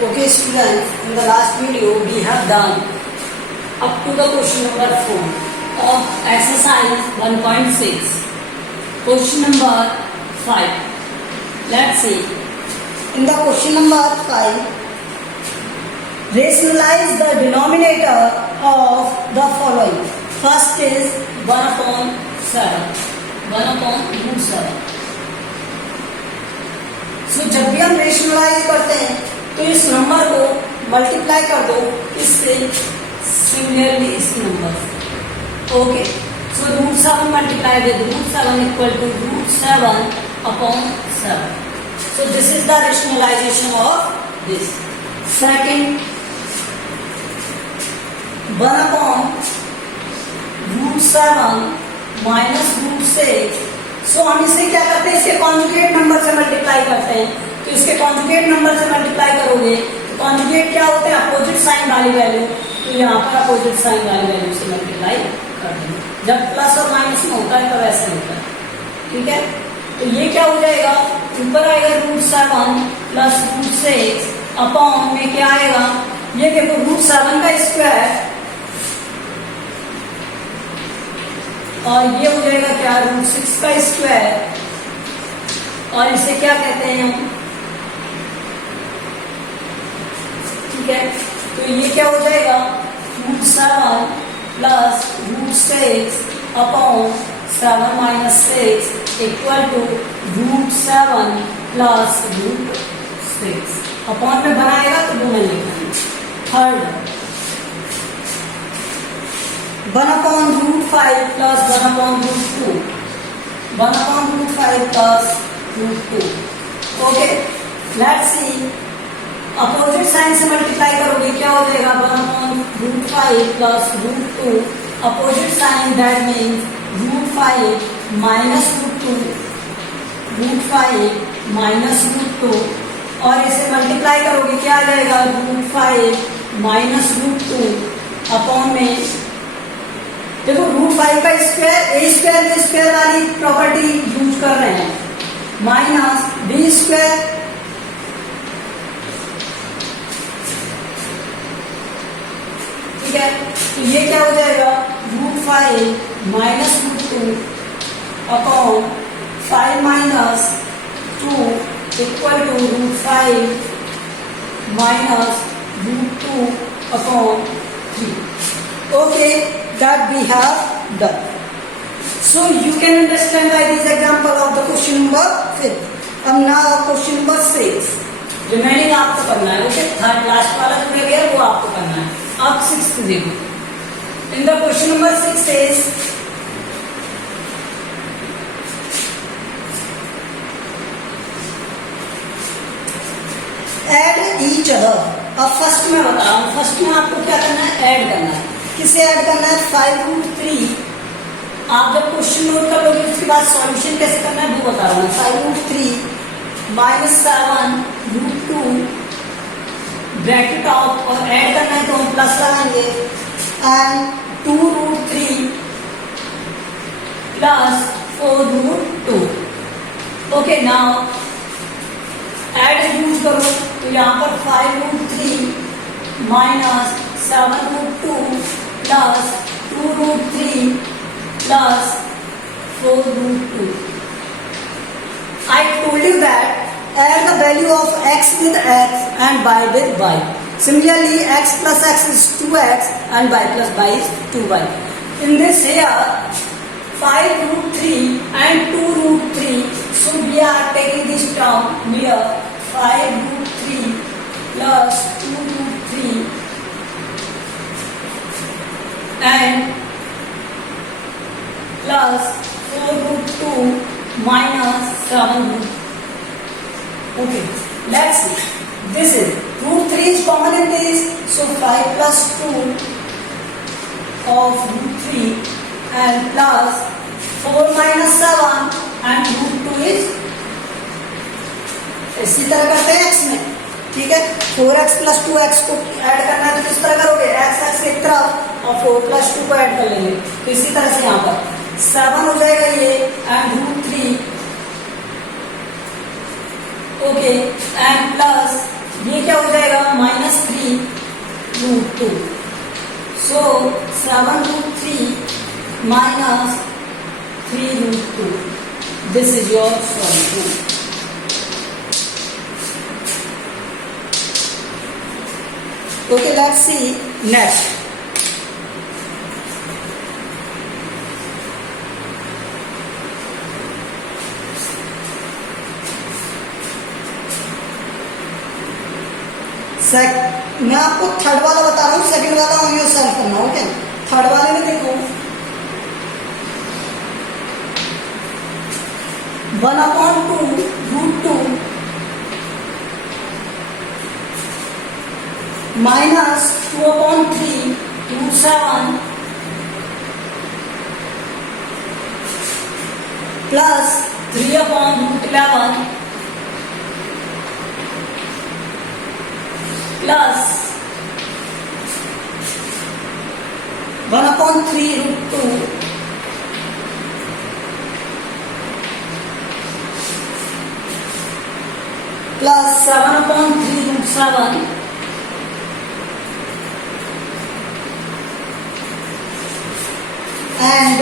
Okay students, in the last video we have done up to the question number 4 of exercise 1.6. Question number 5. Let's see. In the question number 5, rationalize the denominator of the following. First is 1 upon 7. 1 upon root 7. So जब भी हम rationalise करते हैं तो इस number को multiply कर दो इससे, सिमिलरली इस नंबर से. Okay, so root 7 multiply with root 7 equal to root 7 upon 7. So this is the rationalization of this. Second, 1 upon root 7 minus root 6. So हम इसे क्या करते हैं, इसके कॉन्जुगेट नंबर से मल्टीप्लाई करते हैं. तो इसके कॉन्जुगेट नंबर से मल्टीप्लाई करोगे तो कॉन्जुगेट क्या होते हैं, अपोजिट साइन वाली वैल्यू. तो यहाँ पर अपोजिट साइन वाली वैल्यू से मल्टीप्लाई कर देंगे. जब प्लस और माइनस में होता है तो ऐसे होता है. ठीक है, तो ये क्या हो जाएगा, ऊपर आएगा रूट 7 प्लस रूट 6 अपॉन में क्या आएगा, ये देखो रूट 7 का स्क्वायर और ये हो जाएगा क्या, रूट 6 का स्क्वायर. और इसे क्या कहते हैं हम, ठीक है, तो ये क्या हो जाएगा, root 7 plus root 6 upon 7 minus 6 equal to root 7 plus root 6. Upon में बनाएगा तो दो में लिखेंगे. Third, 1 upon root 5 plus 1 upon root 2. 1 upon root 5 plus root 2. Okay, let's see. Opposite sign से मल्टीप्लाई करोगे क्या हो जाएगा, 1 upon root 5 plus root 2. Opposite sign that means root 5 minus root 2. root 5 minus root 2. और इसे मल्टीप्लाई करोगे क्या आ जाएगा, root 5 minus root 2 अपॉन में, देखो रूट 5 का स्क्वायर ए स्क्वायर बी स्क्वायर वाली प्रॉपर्टी यूज कर रहे हैं, माइनस बी स्क्वायर. ठीक है, तो ये क्या हो जाएगा, root 5 minus root 2 upon 5 minus 2 equal to root 5 minus root 2 upon 3. Okay, that we have done. So you can understand by this example of the question number 5. अब now question number 6. रिमेनिंग आपको करना है. Okay, third last वाला जो रह गया वो आपको करना है. अब 6th देखो. In the question number 6 says add each other. अब फर्स्ट में बता रहा हूँ, फर्स्ट में आपको क्या करना है, ऐड करना है. किसे ऐड करना है, 5 रूट 3. आप जब क्वेश्चन नोट कर लोगे उसके बाद सॉल्यूशन कैसे करना है वो बता रहा हूँ. 5 root 3 minus 7 root 2 bracket of, और ऐड करना है तो हम प्लस लगाएंगे, and 2 root 3 plus 4 root 2. Okay, now add use करो तो यहाँ पर 5 root 3 minus 7 root 2 plus 2 root 3 plus 4 root 2. I told you that add the value of x with x and y with y. Similarly, x plus x is 2x and y plus y is 2y. In this here, 5 root 3 and 2 root 3. So we are taking this term here, 5 root 3 plus 2 root 3 and plus 4 root 2 minus 7 root. Okay, let's see. This is root 3 is common in this, so 5 plus 2 of root 3 and plus 4 minus 7 and root 2 is, इसी तरह करते हैं x में. ठीक है, 4x plus 2x को add करना है तो किस तरह करोगे, x एक तरफ और 4 प्लस 2 को ऐड कर लेंगे. तो इसी तरह से यहाँ पर 7 हो जाएगा ये, and root 3. Okay, and plus ये क्या हो जाएगा -3 root 2. So 7 root 3 minus 3 root 2. This is your solution. Okay, let's see next. मैं आपको थर्ड वाला बता रहा हूँ, सेकंड वाला ऑन योर सेल्फ करना. ओके, थर्ड वाले में देखो 1/2 root 2 minus 2/3 root 7 plus 3/√11 plus 1/3 root 2 plus 7/3 root 7 and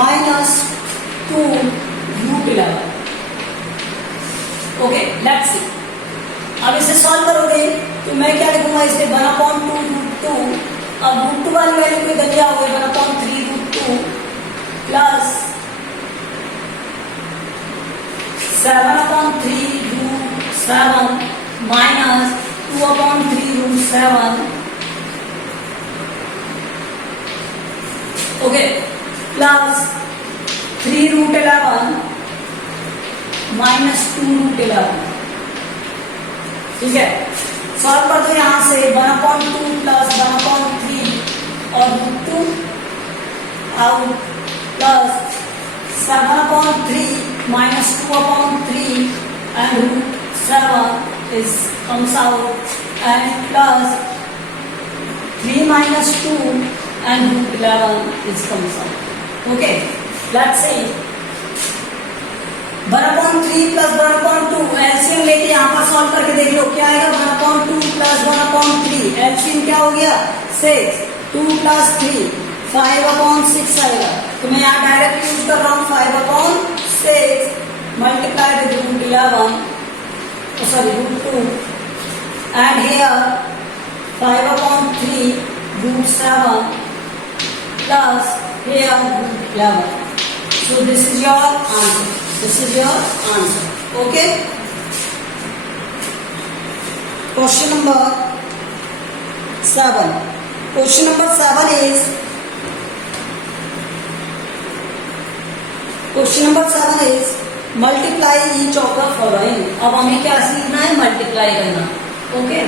minus 2 root 11. Okay, let's see. अब इसे सॉल्व करोगे तो मैं क्या लिखूंगा इसे 1/2 रूट 2. अब रूट 2 वाली वैल्यू को इधर लिया होगा 1/3 root 2 plus 7/3 root 7 minus 2/3 root 7. Okay, plus 3 root 11 minus 2 root 11. ठीक है, सॉल्व कर दो यहां से 1/2 प्लस 1/3 और root 2 out plus 7/3 minus 2/3 and root 7 is comes out and plus 3 minus 2 and root 11 is comes out. Okay, let's see 1/3 plus 1/2 LCM लेके यहाँ पर सॉल्व करके देख लो क्या आएगा. 1/2 plus 1/3 एलसीएम क्या हो गया 6. 2 plus 3 5/6 आएगा. तो मैं यहाँ डायरेक्ट यूज कर रहा हूँ 5/6 multiplied with root 11. Sorry, root 2 and here 5/3 root 7 plus here root 11. So this is your answer. This is your answer. Okay. Question number 7. Question number 7 is multiply each of the following. अब हमें क्या सीखना है multiply करना. Okay,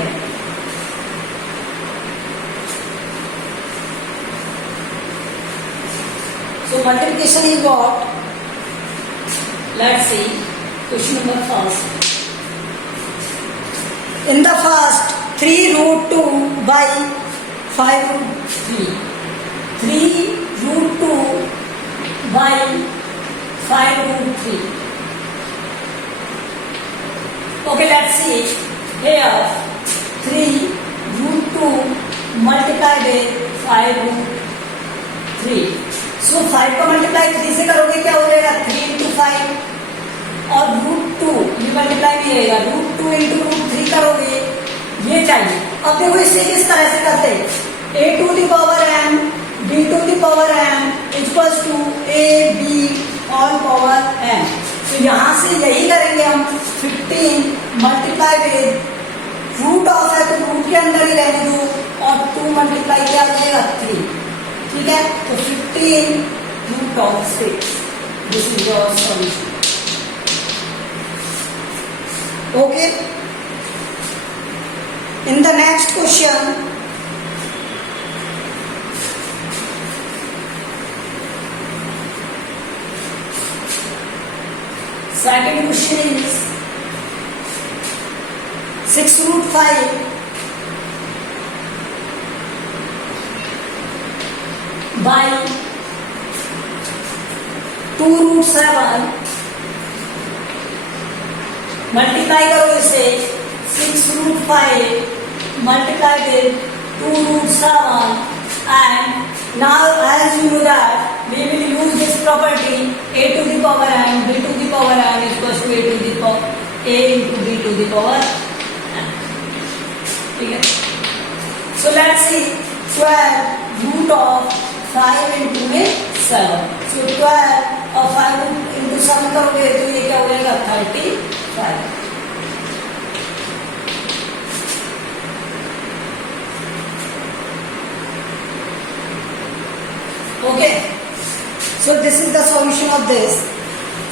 so multiplication is what? Let's see question number first. In the first 3 root 2 by 5 root 3. 3 root 2 by 5 root 3. Okay, let's see here 3 root 2 multiplied with 5 root 3. So 5 का multiply 3 से करोगे क्या हो जाएगा 3 into 5 और root 2 ये multiply भी रहेगा. रूट 2 into रूट 3 करोगे ये चाहिए. अब देखो इसे किस तरह से करते हैं. a to the power m b to the power m equals to a b all power m. तो यहाँ से यही करेंगे हम 15 मल्टीप्लाई विद रूट ऑफ है तो रूट के अंदर ही रहने दो और 2 मल्टीप्लाई क्या हो जाएगा 3. ठीक है, तो 15 root of 6. This is your solution. Okay, in the next question second question is 6 root 5 by 2 root 7 multiply करो इसे 6 root 5 multiplied with 2 root 7, and now as you know that we will use this property a to the power n b to the power n equals to a to the power a into b to the power n. ठीक है? So let's see 12 root of 5 into में 7. So 12 और 5 into 7 करोगे तो ये क्या हो जाएगा 35. Okay, so this is the solution of this.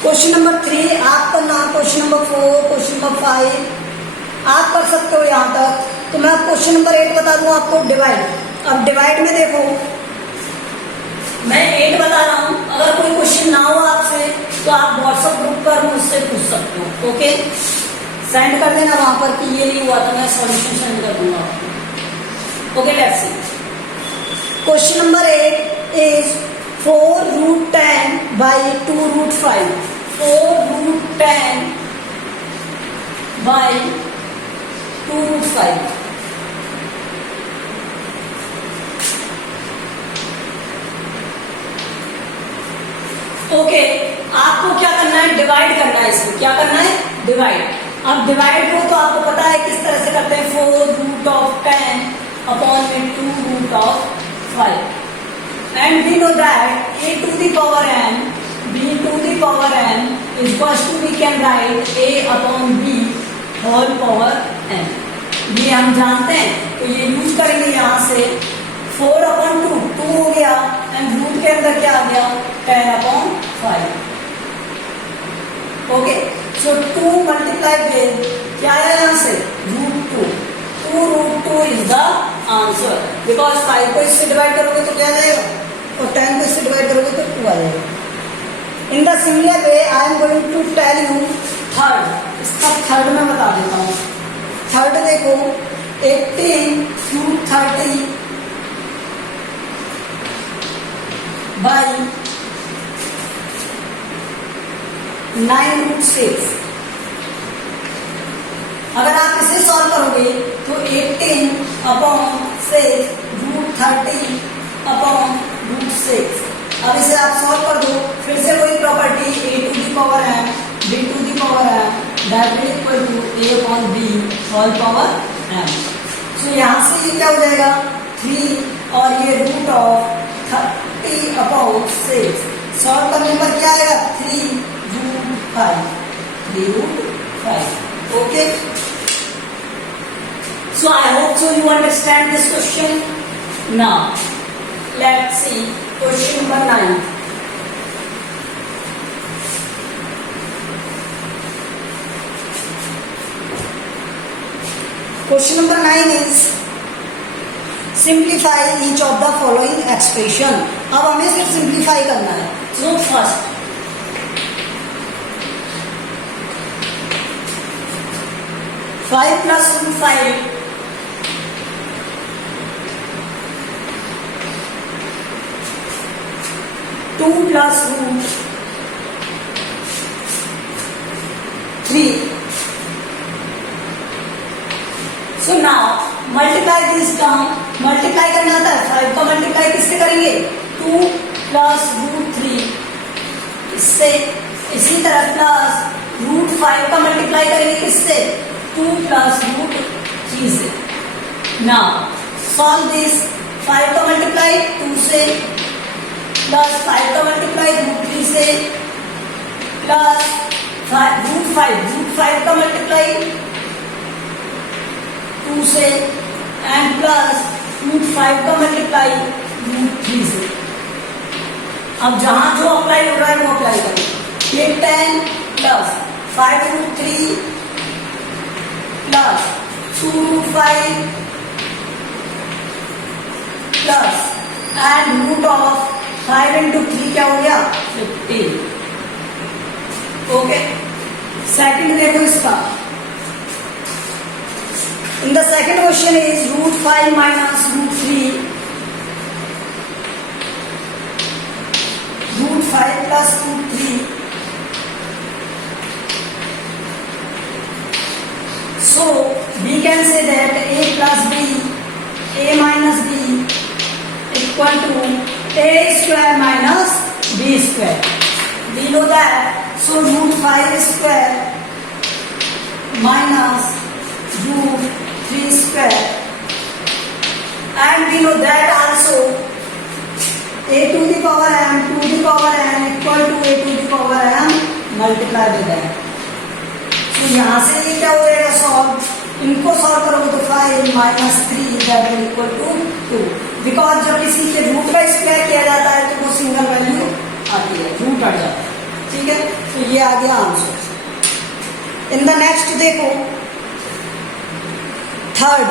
Question number 3 आप करना, question number 4, question number 5 आप कर सकते हो यहाँ तक. तो मैं क्वेश्चन नंबर 8 बता दूं आपको, डिवाइड. अब डिवाइड में देखो मैं 8 बता रहा हूं, अगर कोई क्वेश्चन ना हो आपसे तो आप व्हाट्सएप ग्रुप पर मुझसे पूछ सकते हो. ओके, सेंड कर देना वहां पर कि ये नहीं हुआ तो मैं सॉल्यूशन सेंड कर दूंगा आपको. Okay, let's see. Question number 8 is 4 root 10 by 2 root 5. 4 root 10 by 2 root 5. Okay, आपको क्या करना है, डिवाइड करना है. इसको क्या करना है, डिवाइड. अब डिवाइड को तो आपको पता है किस तरह से करते हैं. 4 root of 10 upon with 2 root of 5. And we know that a to the power n, b to the power n is equals to, we can write a upon b whole power n. ये हम जानते हैं तो ये use करेंगे यहाँ से. 4 upon 2 2 हो गया, एंड रूट के अंदर क्या आ गया 10 upon 5. Okay, so 2 multiply with क्या है यहाँ से root 2. 2 root 2 is the answer, because 5 को इससे डिवाइड करोगे तो क्या जाएगा, और 10 को इससे डिवाइड करोगे तो 2 आ जाएगा. In the similar way I am going to tell you third. इसका थर्ड में बता देता हूँ. थर्ड देखो 18 root 30 by 9 root 6. अगर आप इसे सॉल्व करोगे तो 18 अपॉन 6 root 30 अपॉन root 6. अब इसे आप सॉल्व कर दो, फिर से कोई property a to the power n b to the power n that is equal to a upon b whole power n. सो यहाँ से ये क्या हो जाएगा 3 और ये रूट ऑफ 30 अपॉन 6. सॉल्व करने पर क्या आएगा 3 root 5. 3 root 5. Okay. So I hope so you understand this question. Now let's see question number 9. Question number 9 is simplify each of the following expression. अब हमें सिर्फ सिंप्लीफाई करना है. So first 5 plus root 5 2 plus root 3. So now multiply this term. Multiply करना आता है. 5 का multiply किससे करेंगे 2 plus root 3 इससे. इसी तरह प्लस रूट 5 का मल्टीप्लाई करेंगे किससे 2 plus root 3 से. Now solve this. 5 का मल्टीप्लाई 2 से, प्लस 5 का मल्टीप्लाई रूट 3 से, प्लस रूट 5 का मल्टीप्लाई 2 से, एंड प्लस रूट 5 का मल्टीप्लाई रूट 3 से. अब जहां जो अप्लाई हो रहा है वो अप्लाई करें. ये 10 plus 5 root 3 plus 2 root 5 plus and root of 5 into 3 क्या हो गया 15. ओके, सेकंड देखो इसका. In the second question is root 5 minus root 3, root 5 plus root 3. So we can say that a plus b, a minus b equal to a square minus b square. We know that. So root 5 square minus root 3 square. And we know that also a to the power m to the power n equal to a to the power m multiply with n. तो यहाँ से ये क्या हो जाएगा solve, इनको solve करोगे तो 5 minus 3 that will equal to 2, because जब किसी के रूट का स्क्वायर किया जाता है तो वो सिंगल वैल्यू आती है, रूट हट जाता है, ठीक है। तो ये आ गया आंसर। इन द नेक्स्ट देखो third,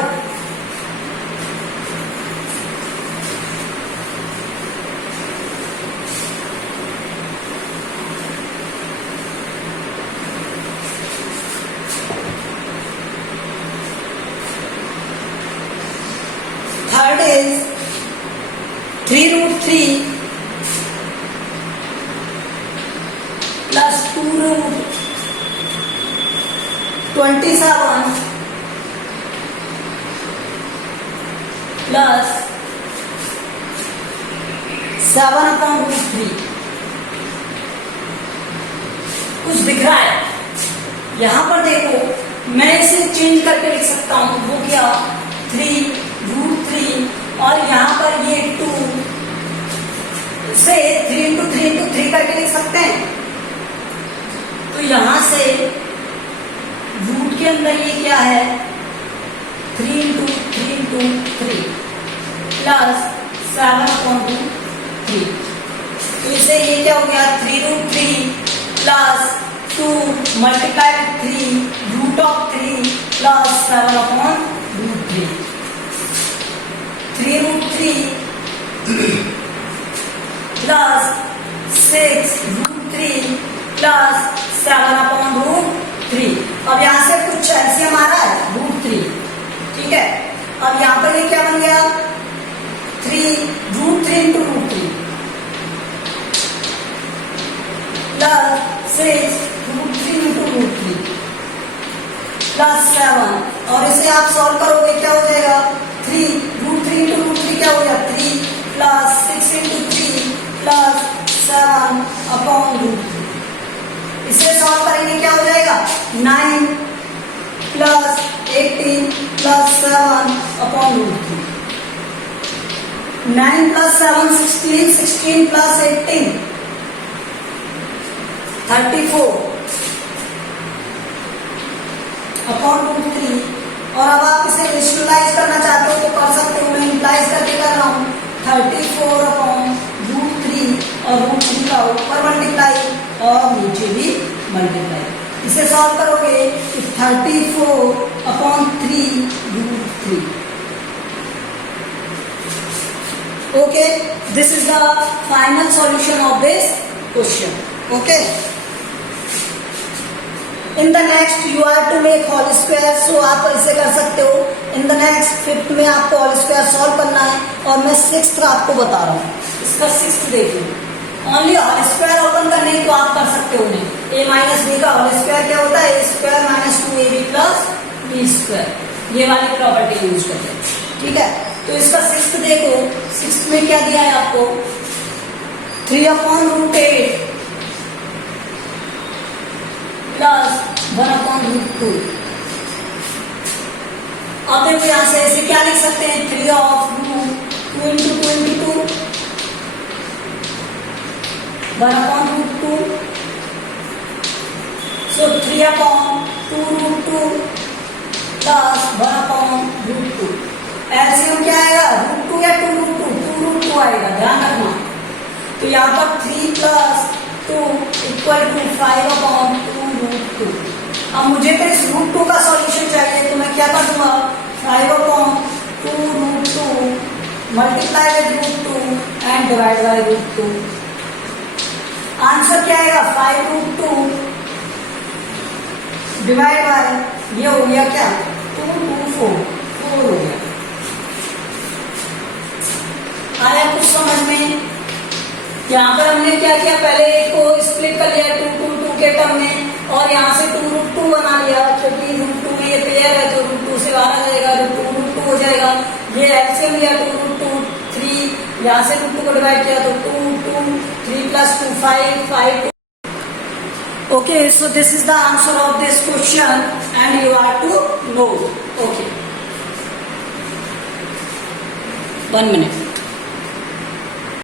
is 3 root 3 plus 2 root 27 plus 7 upon root 3। कुछ दिख रहा है यहां पर, देखो मैं इसे चेंज करके लिख सकता हूं, वो क्या 3 रूट 3 और यहाँ पर ये 2 से 3 into 3 into 3 करके लिख सकते हैं। तो यहां से रूट के अंदर ये क्या है 3 into 3 into 3 प्लस 7 upon 3। तो इसे ये क्या हो गया 3 root 3 plus 2 multiply 3 root of 3 plus 7 upon root 3। 3 root 3 plus 6 root 3 plus 7 upon root 3। अब यहां से कुछ एलसीएम आ रहा है रूट 3, ठीक है। अब यहां पर ये क्या बन गया 3 root 3 into root 3 plus 6 root 3 into root 3 plus 7, और इसे आप सॉल्व करोगे क्या हो जाएगा 3 रूट 3 इंटू रूट 3 क्या हो गया 3 plus 6 into 3 plus 7 upon root 3। इसे सॉल्व करेंगे क्या हो जाएगा 9 plus 18 plus 7 upon root 3। 9 plus 7 16, 16 plus 18 34 upon root 3। और अब आप इसे विजुअलाइज करना चाहते हो तो कर सकते हो, मैं इंप्लाइज करके कर रहा हूँ 34 अपॉन रूट 3 और रूट 3 का ऊपर मल्टीप्लाई और नीचे भी मल्टीप्लाई। इसे सॉल्व करोगे 34 upon 3 root 3। Okay, this is the final solution of this question. Okay, in the next you are to make whole square, so आप इसे कर सकते हो। इन द नेक्स्ट 5th में आपको होल स्क्वायर सॉल्व करना है और मैं 6th आपको बता रहा हूँ। इसका 6th देखिए, ओनली होल स्क्वायर ओपन करने तो आप कर सकते हो नहीं। a माइनस बी का होल स्क्वायर क्या होता है a square minus 2ab plus B square, ये वाली प्रॉपर्टी यूज करते हैं, ठीक है। तो इसका 6th देखो, 6th में क्या दिया है आपको 3 upon root 8 plus 1 upon root 2। अब देखो यहां से ऐसे क्या लिख सकते हैं 3 of root 2 into 2 into 2 1 upon root 2। So 3 upon 2 root 2 plus 1 upon root 2। LCM क्या आएगा रूट 2 या 2 रूट 2, 2 रूट 2 आएगा, ध्यान रखना। तो यहाँ पर 3 plus 2 equal to 5 upon 2 root 2। अब मुझे तो इस रूट 2 का सॉल्यूशन चाहिए, तो मैं क्या कर दूंगा 5 upon 2 root 2 multiply with root 2 and divide by root 2। Answer क्या आएगा 5 रूट 2 डिवाइड बाय ये हो गया क्या 2 2 4 4 हो गया। आया कुछ समझ में? यहाँ पर हमने क्या किया, पहले एक को स्प्लिट कर लिया 2 2 2 के टर्म में और यहाँ से 2 रूट 2 बना लिया, क्योंकि रूट 2 में ये पेयर से बाहर आ जाएगा, √2 हो जाएगा। ये एलसीएम लिया 2√2 3, यहाँ से √2 को डिवाइड किया तो 2 2 3 + 2 5 5 2। Okay, so this is the answer of this question and you are to know. Okay, 1 minute.